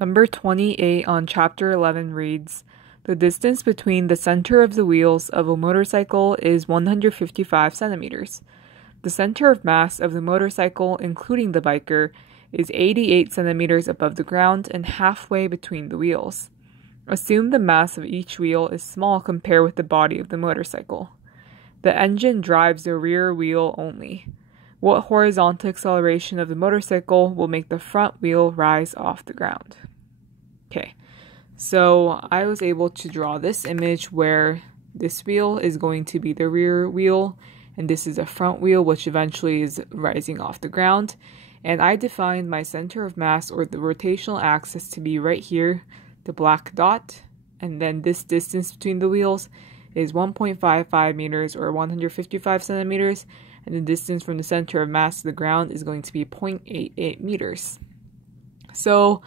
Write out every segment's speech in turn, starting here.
Number 28 on Chapter 11 reads, the distance between the center of the wheels of a motorcycle is 155 centimeters. The center of mass of the motorcycle, including the biker, is 88 centimeters above the ground and halfway between the wheels. Assume the mass of each wheel is small compared with the body of the motorcycle. The engine drives the rear wheel only. What horizontal acceleration of the motorcycle will make the front wheel rise off the ground? Okay, so I was able to draw this image where this wheel is going to be the rear wheel, and this is a front wheel, which eventually is rising off the ground. And I defined my center of mass, or the rotational axis, to be right here, the black dot, and then this distance between the wheels is 1.55 meters, or 155 centimeters, and the distance from the center of mass to the ground is going to be 0.88 meters. So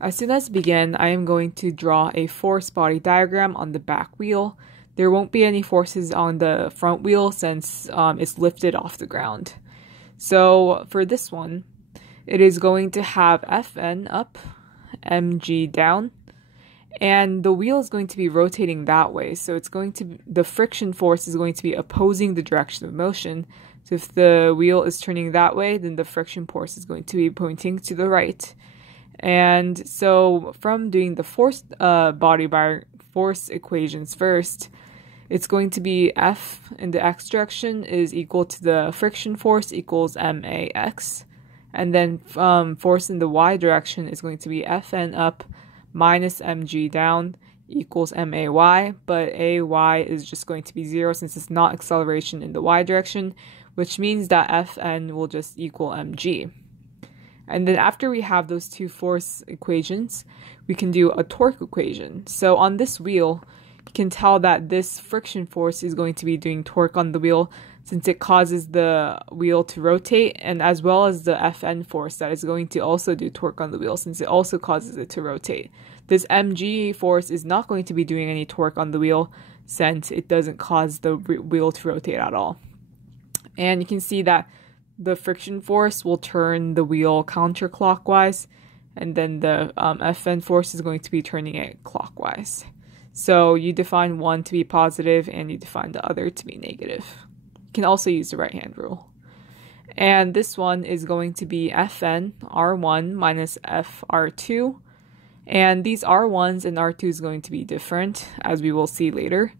as soon as we begin, I am going to draw a force body diagram on the back wheel. There won't be any forces on the front wheel since it's lifted off the ground. So for this one, it is going to have Fn up, mg down, and the wheel is going to be rotating that way. So it's going to be, the friction force is going to be opposing the direction of motion. So if the wheel is turning that way, then the friction force is going to be pointing to the right. And so from doing the force body by force equations first, it's going to be F in the x direction is equal to the friction force equals max. And then force in the y direction is going to be Fn up minus mg down equals may, but ay is just going to be 0 since it's not acceleration in the y direction, which means that Fn will just equal mg. And then after we have those two force equations, we can do a torque equation. So on this wheel, you can tell that this friction force is going to be doing torque on the wheel since it causes the wheel to rotate, and as well as the Fn force that is going to also do torque on the wheel since it also causes it to rotate. This mg force is not going to be doing any torque on the wheel since it doesn't cause the wheel to rotate at all. And you can see that the friction force will turn the wheel counterclockwise, and then the Fn force is going to be turning it clockwise. So you define one to be positive and you define the other to be negative. You can also use the right-hand rule. And this one is going to be Fn R1 minus Fr2. And these R1s and R2 is going to be different, as we will see later,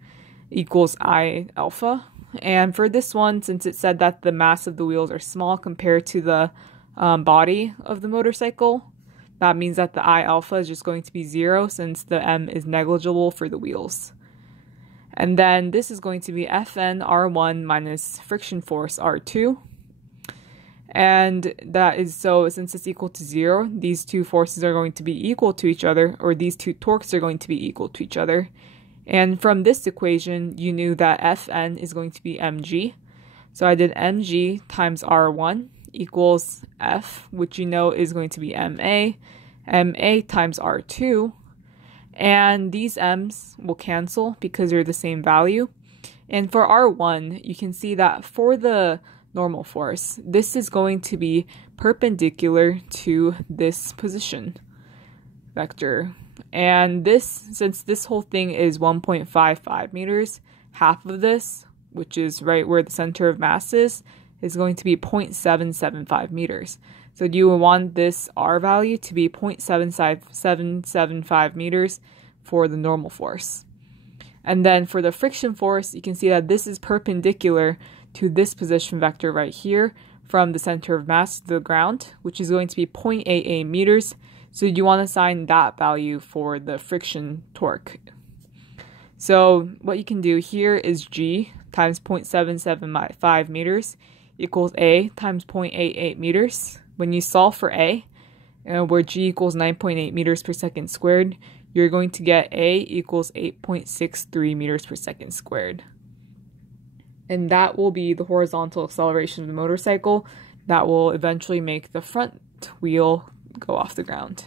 equals I alpha. And for this one, since it said that the mass of the wheels are small compared to the body of the motorcycle, that means that the I alpha is just going to be 0 since the m is negligible for the wheels. And then this is going to be Fn R1 minus friction force R2. And that is so, since it's equal to 0, these two forces are going to be equal to each other, or these two torques are going to be equal to each other. And from this equation, you knew that Fn is going to be mg. So I did mg times R1 equals F, which you know is going to be ma times R2. And these m's will cancel because they're the same value. And for R1, you can see that for the normal force, this is going to be perpendicular to this position vector. And this, since this whole thing is 1.55 meters, half of this, which is right where the center of mass is going to be 0.775 meters. So you want this R value to be 0.775 meters for the normal force. And then for the friction force, you can see that this is perpendicular to this position vector right here from the center of mass to the ground, which is going to be 0.88 meters. So you want to assign that value for the friction torque. So what you can do here is G times 0.775 meters equals A times 0.88 meters. When you solve for A, where G equals 9.8 meters per second squared, you're going to get A equals 8.63 meters per second squared. And that will be the horizontal acceleration of the motorcycle that will eventually make the front wheel go off the ground.